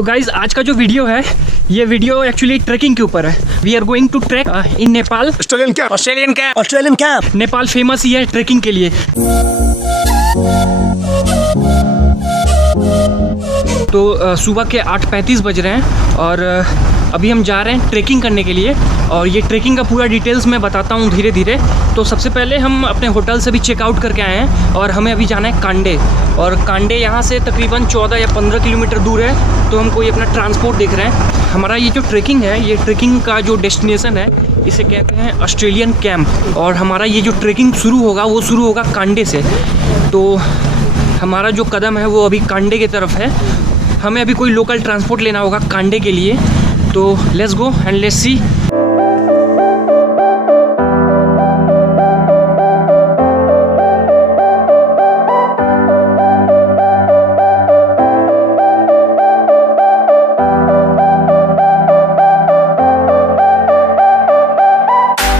तो गाइज आज का जो वीडियो है ये वीडियो एक्चुअली ट्रैकिंग के ऊपर है। We are going to trek in Nepal. Australian camp. Nepal famous ही है ट्रैकिंग के लिए। तो सुबह के 8:35 बज रहे हैं और अभी हम जा रहे हैं ट्रैकिंग करने के लिए। और ये ट्रैकिंग का पूरा डिटेल्स मैं बताता हूँ धीरे धीरे। तो सबसे पहले हम अपने होटल से भी चेकआउट करके आए हैं और हमें अभी जाना है कांडे। और कांडे यहाँ से तकरीबन 14 या 15 किलोमीटर दूर है। तो हम कोई अपना ट्रांसपोर्ट देख रहे हैं। हमारा ये जो ट्रैकिंग है, ये ट्रैकिंग का जो डेस्टिनेशन है इसे कहते हैं ऑस्ट्रेलियन कैंप। और हमारा ये जो ट्रैकिंग शुरू होगा वो शुरू होगा कांडे से। तो हमारा जो कदम है वो अभी कांडे की तरफ है। हमें अभी कोई लोकल ट्रांसपोर्ट लेना होगा कांडे के लिए। तो let's go and let's see.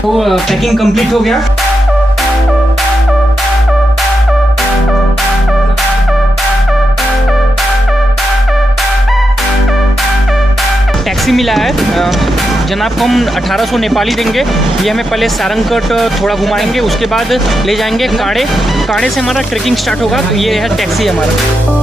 तो पैकिंग कंप्लीट हो गया। टैक्सी मिला है। जनाब को हम 1800 नेपाली देंगे। ये हमें पहले सारंगकट थोड़ा घुमाएंगे, उसके बाद ले जाएंगे कांडे। कांडे से हमारा ट्रैकिंग स्टार्ट होगा। तो ये है टैक्सी हमारा।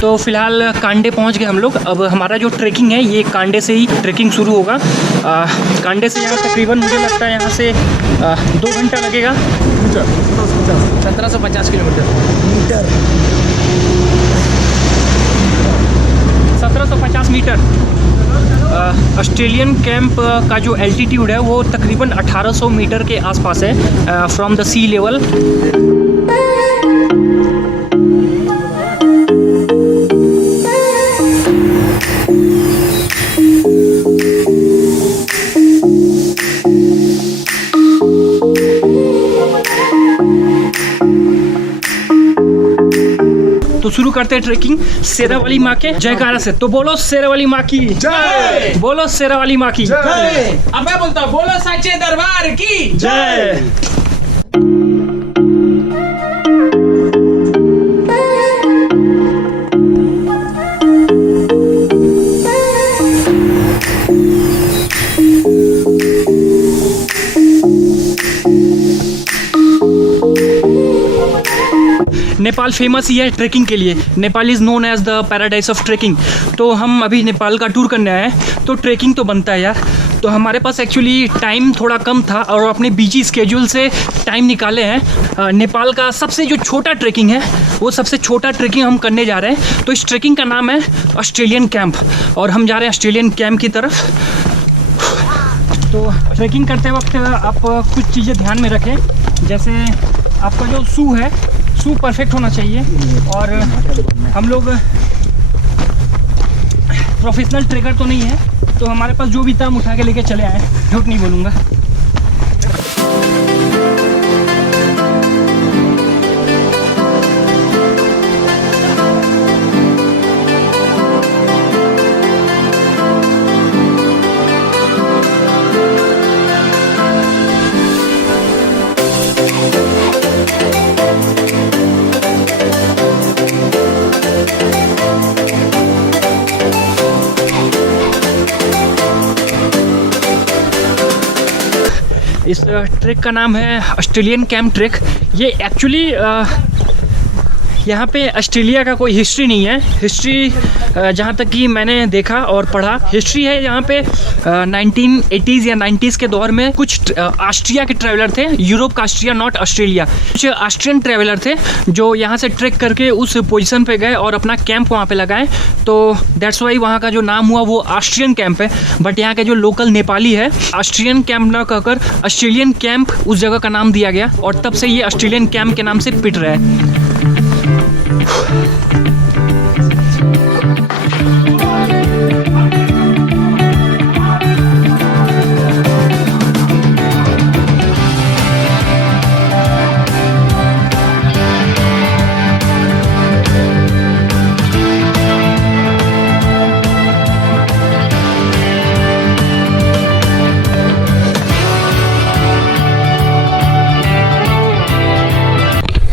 तो फिलहाल कांडे पहुंच गए हम लोग। अब हमारा जो ट्रैकिंग है ये कांडे से ही ट्रैकिंग शुरू होगा। कांडे से यहाँ तकरीबन मुझे लगता है यहाँ से 2 घंटा लगेगा। 1750 किलोमीटर। 1750 मीटर। ऑस्ट्रेलियन कैंप का जो एल्टीट्यूड है वो तकरीबन 1800 मीटर के आसपास है फ्रॉम द सी लेवल। तो शुरू करते हैं ट्रैकिंग शेरावाली माँ के जयकारा से। तो बोलो शेरावाली माँ की जय। बोलो शेरावाली माँ की जय। अब मैं बोलता हूँ, बोलो सच्चे दरबार की जय। नेपाल फेमस ही है ट्रैकिंग के लिए। Nepal is known as the paradise of trekking. तो हम अभी नेपाल का टूर करने आए हैं तो ट्रैकिंग तो बनता है यार। तो हमारे पास एक्चुअली टाइम थोड़ा कम था और अपने बिजी स्केड्यूल से टाइम निकाले हैं। नेपाल का सबसे जो छोटा ट्रैकिंग है वो सबसे छोटा ट्रैकिंग हम करने जा रहे हैं। तो इस ट्रैकिंग का नाम है ऑस्ट्रेलियन कैंप और हम जा रहे हैं ऑस्ट्रेलियन कैंप की तरफ। तो ट्रैकिंग करते वक्त आप कुछ चीज़ें ध्यान में रखें, जैसे आपका जो शू है शू परफेक्ट होना चाहिए। और हम लोग प्रोफेशनल ट्रेकर तो नहीं है, तो हमारे पास जो भी था हम उठा के लेके चले आए, झूठ नहीं बोलूँगा। इस ट्रैक का नाम है ऑस्ट्रेलियन कैंप ट्रैक। ये एक्चुअली यहाँ पे ऑस्ट्रेलिया का कोई हिस्ट्री नहीं है। हिस्ट्री जहाँ तक कि मैंने देखा और पढ़ा, हिस्ट्री है यहाँ पे 1980s या 90s के दौर में कुछ ऑस्ट्रिया के ट्रैवलर थे। यूरोप का ऑस्ट्रिया, नॉट ऑस्ट्रेलिया। कुछ ऑस्ट्रियन ट्रैवलर थे जो यहाँ से ट्रैक करके उस पोजीशन पे गए और अपना कैंप वहाँ पे लगाए। तो दैट्स वाई वहाँ का जो नाम हुआ वो ऑस्ट्रियन कैंप है। बट यहाँ के जो लोकल नेपाली है, ऑस्ट्रियन कैंप ना कहकर ऑस्ट्रेलियन कैंप उस जगह का नाम दिया गया और तब से ये ऑस्ट्रेलियन कैंप के नाम से पिट रहा है।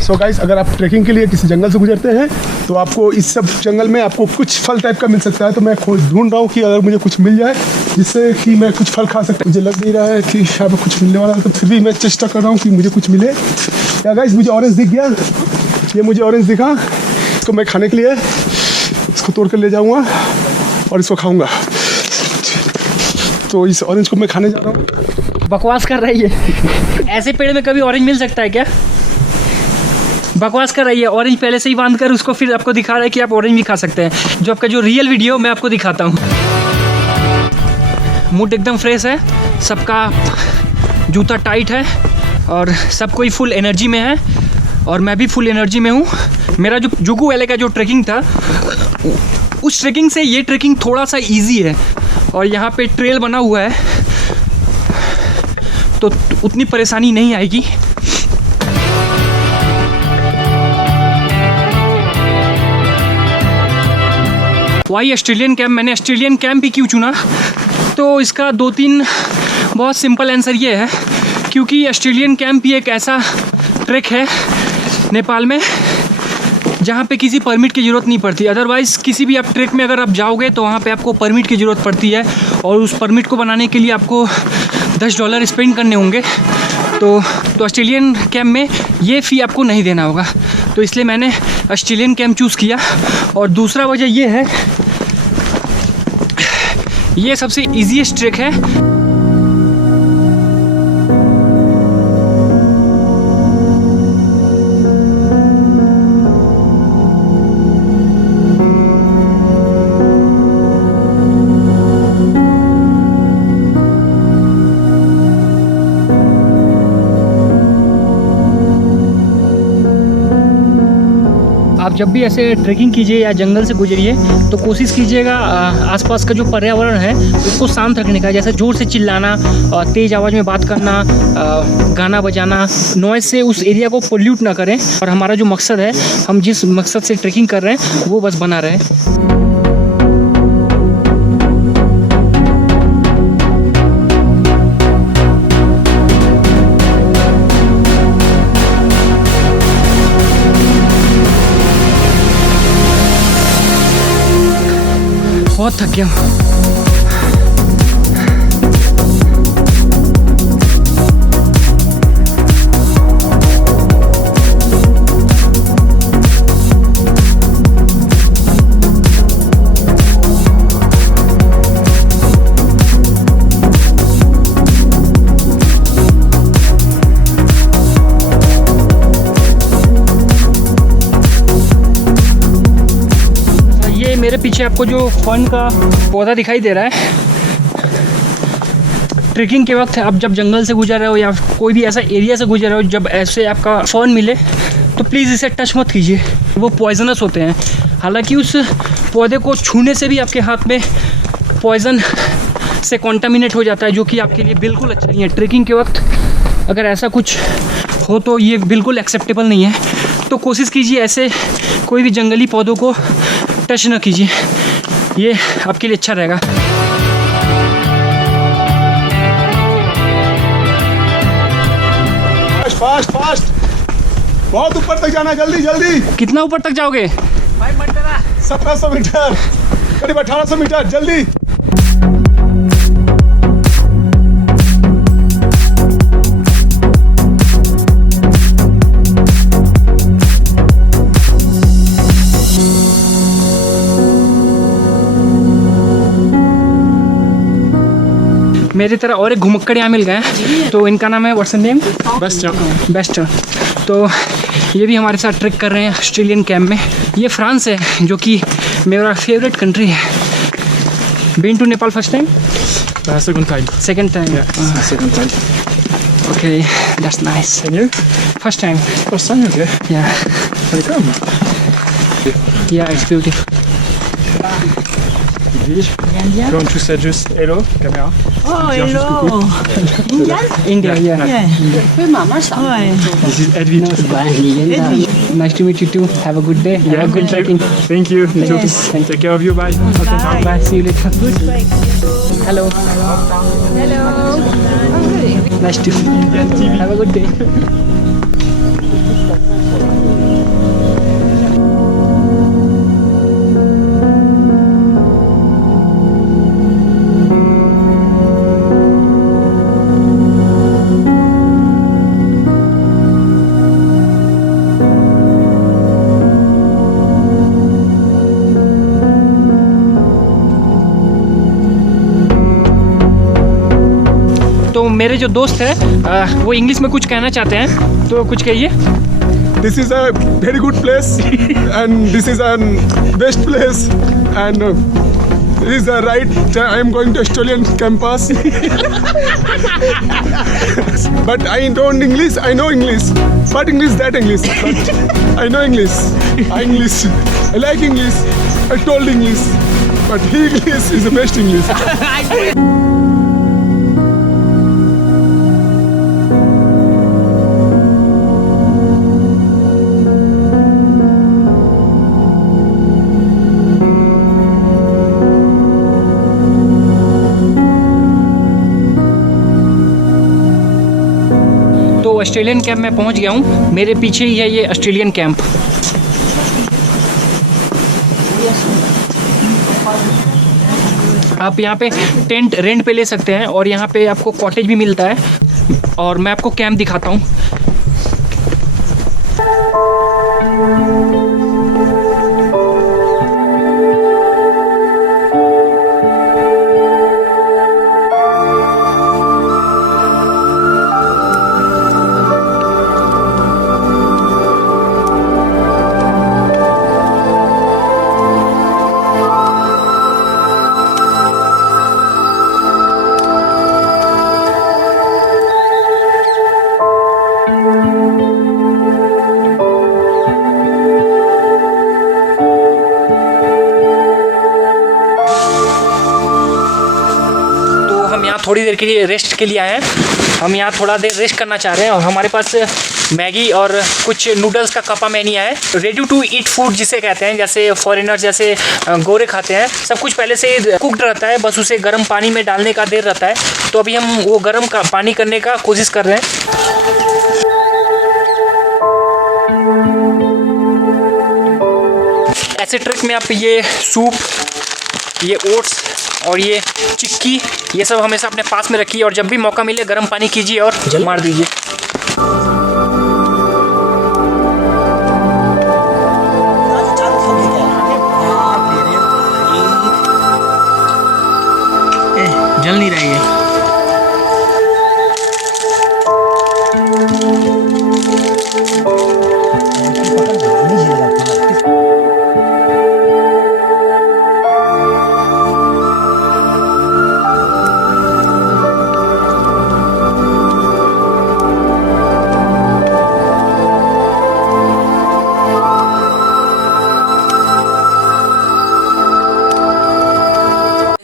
सो गाइस, अगर आप ट्रैकिंग के लिए किसी जंगल से गुजरते हैं तो आपको इस सब जंगल में आपको कुछ फल टाइप का मिल सकता है। तो मैं ढूंढ रहा हूँ कि अगर मुझे कुछ मिल जाए जिससे कि मैं कुछ फल खा सकता हूँ। मुझे लग नहीं रहा है कि यहाँ पर कुछ मिलने वाला है, तो फिर भी मैं चेष्टा कर रहा हूँ कि मुझे कुछ मिले। या गाइस, मुझे ऑरेंज दिख गया, ये मुझे ऑरेंज दिखा। इसको मैं खाने के लिए इसको तोड़ कर ले जाऊँगा और इसको खाऊँगा। तो इस ऑरेंज को मैं खाने जा रहा हूँ। बकवास कर रही है। ऐसे पेड़ में कभी ऑरेंज मिल सकता है क्या? बकवास कर रही है। ऑरेंज पहले से ही बांध कर उसको फिर आपको दिखा रहा है कि आप ऑरेंज भी खा सकते हैं। जो आपका जो रियल वीडियो मैं आपको दिखाता हूँ। मूड एकदम फ्रेश है, सबका जूता टाइट है और सब कोई फुल एनर्जी में है और मैं भी फुल एनर्जी में हूँ। मेरा जो जुगू वैली का जो ट्रैकिंग था, उस ट्रैकिंग से ये ट्रैकिंग थोड़ा सा इजी है और यहाँ पे ट्रेल बना हुआ है तो उतनी परेशानी नहीं आएगी। वाई ऑस्ट्रेलियन कैंप, मैंने ऑस्ट्रेलियन कैंप ही क्यों चुना? तो इसका 2-3 बहुत सिंपल आंसर ये है, क्योंकि ऑस्ट्रेलियन कैंप ही एक ऐसा ट्रैक है नेपाल में जहाँ पे किसी परमिट की ज़रूरत नहीं पड़ती। अदरवाइज़ किसी भी आप ट्रैक में अगर आप जाओगे तो वहाँ पे आपको परमिट की ज़रूरत पड़ती है और उस परमिट को बनाने के लिए आपको $10 स्पेंड करने होंगे। तो ऑस्ट्रेलियन कैंप में ये फ़ी आपको नहीं देना होगा, तो इसलिए मैंने ऑस्ट्रेलियन कैंप चूज़ किया। और दूसरा वजह ये है, ये सबसे ईजीएस्ट ट्रैक है। आप जब भी ऐसे ट्रैकिंग कीजिए या जंगल से गुजरिए तो कोशिश कीजिएगा आसपास का जो पर्यावरण है उसको शांत रखने का। जैसे ज़ोर से चिल्लाना, तेज़ आवाज़ में बात करना, गाना बजाना, नॉइज़ से उस एरिया को पोल्यूट ना करें। और हमारा जो मकसद है, हम जिस मकसद से ट्रैकिंग कर रहे हैं वो बस बना रहे। बहुत थक गया हूँ। मेरे पीछे आपको जो फर्न का पौधा दिखाई दे रहा है, ट्रैकिंग के वक्त आप जब जंगल से गुजर रहे हो या कोई भी ऐसा एरिया से गुजर रहे हो, जब ऐसे आपका फर्न मिले तो प्लीज़ इसे टच मत कीजिए, वो पॉइजनस होते हैं। हालांकि उस पौधे को छूने से भी आपके हाथ में पॉइजन से कॉन्टामिनेट हो जाता है, जो कि आपके लिए बिल्कुल अच्छा नहीं है। ट्रैकिंग के वक्त अगर ऐसा कुछ हो तो ये बिल्कुल एक्सेप्टेबल नहीं है। तो कोशिश कीजिए ऐसे कोई भी जंगली पौधों को टच ना कीजिए, ये आपके लिए अच्छा रहेगा। फास्ट फास्ट, बहुत ऊपर तक जाना, जल्दी जल्दी। कितना ऊपर तक जाओगे? 1700 मीटर, करीब 1800 मीटर, जल्दी। मेरी तरह और एक घुमक्कड़ यहाँ मिल गए, तो इनका नाम है व्हाट्स द नेम? बेस्ट। तो ये भी हमारे साथ ट्रैक कर रहे हैं ऑस्ट्रेलियन कैंप में। ये फ्रांस है, जो कि मेरा फेवरेट कंट्री है। Been to Nepal first time? Second time. Second time? Yeah, second time. Okay, that's nice. And you? First time? First time, okay. Yeah. Can you come? Yeah, it's beautiful. You want to say just hello, camera? Oh, hello. India, yeah. This is Edwin. Nice to meet you too. Have a good day. Have a good trekking. Thank you. You too. Yes. Take care of you. Bye. Okay, bye. Bye. See you later. Hello. Hello. Nice to meet you. Have a good day. तो मेरे जो दोस्त हैं वो English में कुछ कहना चाहते हैं, तो कुछ कहिए। This is a very good place and this is a best place and this is the right I am going to Australian campus. But I don't English, I know English. But English that English. But I know English. I like English. I told English. But English is the best English. तो Australian camp में पहुंच गया हूं। मेरे पीछे ही है ये Australian camp. आप यहाँ पे टेंट रेंट पे ले सकते हैं और यहाँ पे आपको कॉटेज भी मिलता है। और मैं आपको कैंप दिखाता हूँ। थोड़ी देर के लिए रेस्ट के लिए आए हैं। हम यहाँ थोड़ा देर रेस्ट करना चाह रहे हैं और हमारे पास मैगी और कुछ नूडल्स का कपा मैनी है। रेडी टू ईट फूड जिसे कहते हैं, जैसे फॉरेनर जैसे गोरे खाते हैं। सब कुछ पहले से कुक्ड रहता है, बस उसे गर्म पानी में डालने का देर रहता है। तो अभी हम वो गर्म पानी करने का कोशिश कर रहे हैं। ऐसे ट्रिक में आप ये सूप, ये ओट्स और ये चिक्की, ये सब हमेशा अपने पास में रखिए और जब भी मौका मिले गर्म पानी कीजिए और जल मार दीजिए। जल नहीं रही है।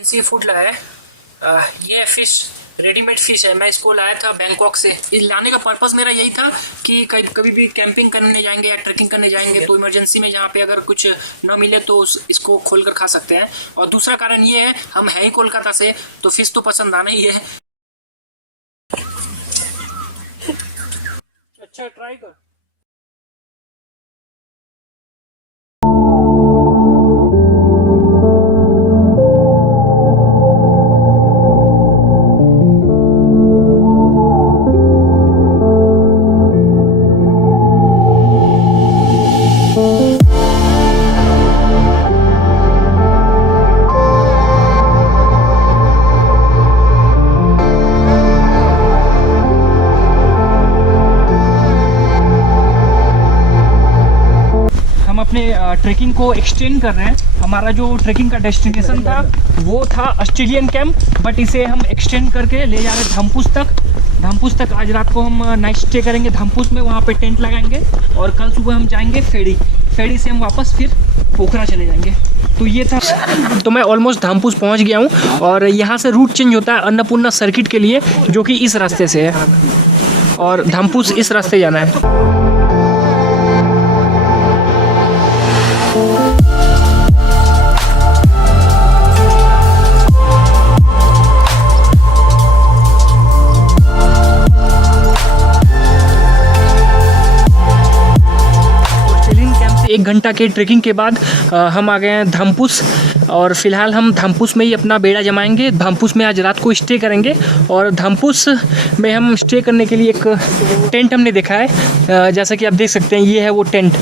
सी फूड लाया है। ये फिश रेडीमेड फिश है। मैं इसको लाया था बैंकॉक से। ये लाने का पर्पस मेरा यही था कि कभी भी कैंपिंग करने जाएंगे या ट्रैकिंग करने जाएंगे तो इमरजेंसी में यहाँ पे अगर कुछ न मिले तो इसको खोल कर खा सकते हैं। और दूसरा कारण ये है, हम है ही कोलकाता से तो फिश तो पसंद आना ही है। अच्छा ट्राई कर। ट्रैकिंग को एक्सटेंड कर रहे हैं। हमारा जो ट्रैकिंग का डेस्टिनेशन था वो था ऑस्ट्रेलियन कैंप, बट इसे हम एक्सटेंड करके ले जा रहे हैं धामपुस तक। आज रात को हम नाइट स्टे करेंगे धामपुस में, वहाँ पे टेंट लगाएंगे और कल सुबह हम जाएंगे फेड़ी से हम वापस फिर पोखरा चले जाएंगे। तो ये था। तो मैं ऑलमोस्ट धामपुस पहुँच गया हूँ और यहाँ से रूट चेंज होता है अन्नपूर्णा सर्किट के लिए, जो कि इस रास्ते से है और धामपुस इस रास्ते जाना है। एक घंटा के ट्रैकिंग के बाद हम आ गए हैं धामपुस और फिलहाल हम धामपुस में ही अपना बेड़ा जमाएंगे। धामपुस में आज रात को स्टे करेंगे और धामपुस में हम स्टे करने के लिए एक टेंट हमने देखा है, जैसा कि आप देख सकते हैं ये है वो टेंट।